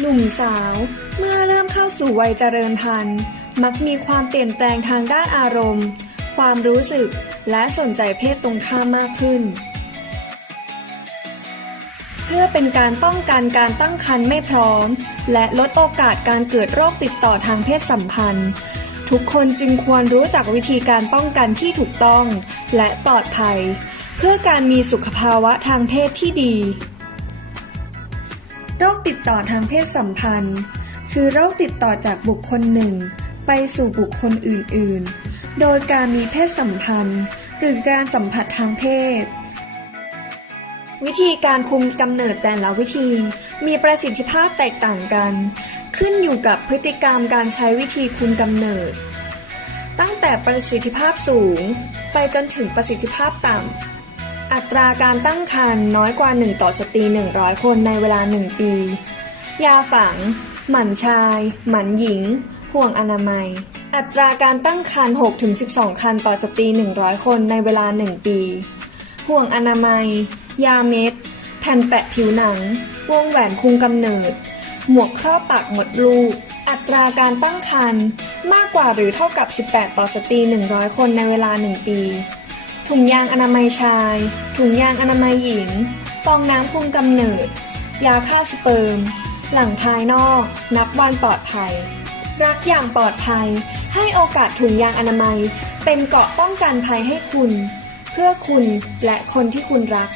หนุ่มสาว เมื่อเริ่มเข้าสู่วัยเจริญพันธุ์ มักมีความเปลี่ยนแปลงทางด้านอารมณ์ ความรู้สึก และสนใจเพศตรงข้ามมากขึ้น เพื่อเป็นการป้องกันการตั้งครรภ์ไม่พร้อม และลดโอกาสการเกิดโรคติดต่อทางเพศสัมพันธ์ ทุกคนจึงควรรู้จักวิธีการป้องกันที่ถูกต้อง และปลอดภัย เพื่อการมีสุขภาวะทางเพศที่ดี โรคติดต่อทางเพศสัมพันธ์ คือโรคติดต่อจากบุคคลหนึ่ง ไปสู่บุคคลอื่น ๆ โดยการมีเพศสัมพันธ์ หรือการสัมผัสทางเพศ วิธีการคุมกำเนิดแต่ละวิธี มีประสิทธิภาพแตกต่างกัน ขึ้นอยู่กับพฤติกรรมการใช้วิธีคุมกำเนิด ตั้งแต่ประสิทธิภาพสูง ไปจนถึงประสิทธิภาพต่ำ อัตราการตั้งครรภ์น้อยกว่า 1 ต่อสตรี 100 คนในเวลา 1 ปี ยาฝัง หมันชาย หมันหญิง ห่วงอนามัย อัตราการตั้งครรภ์6-12 คันต่อสตรี 100 คนในเวลา 1 ปี ห่วงอนามัย ยาเม็ด แผ่นแปะผิวหนัง วงแหวนคุมกำเนิด หมวกครอบปากหมดลูก อัตราการตั้งครรภ์มากกว่าหรือเท่ากับ 18 ต่อสตรี 100 คนในเวลา 1 ปี ถุงยางอนามัยชาย ถุงยางอนามัยหญิง ฟองน้ำคุมกำเนิด ยาฆ่าสเปิร์ม หลังภายนอก นับวันปลอดภัย รักอย่างปลอดภัย ให้โอกาสถุงยางอนามัย เป็นเกราะป้องกันภัยให้คุณ เพื่อคุณและคนที่คุณรัก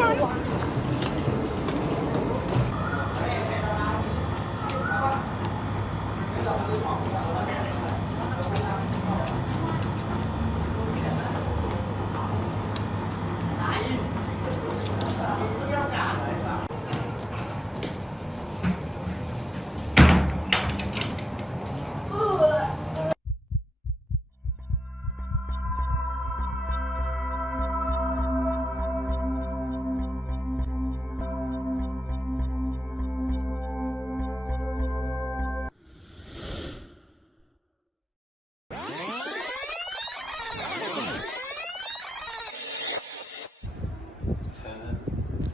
กั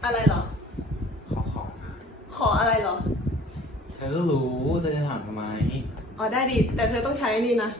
อะไรเหรอ ขอของนะขออะไรเหรอ เธอก็รู้เธอจะถามทำไม อ๋อได้ดิ แต่เธอต้องใช้นี่นะ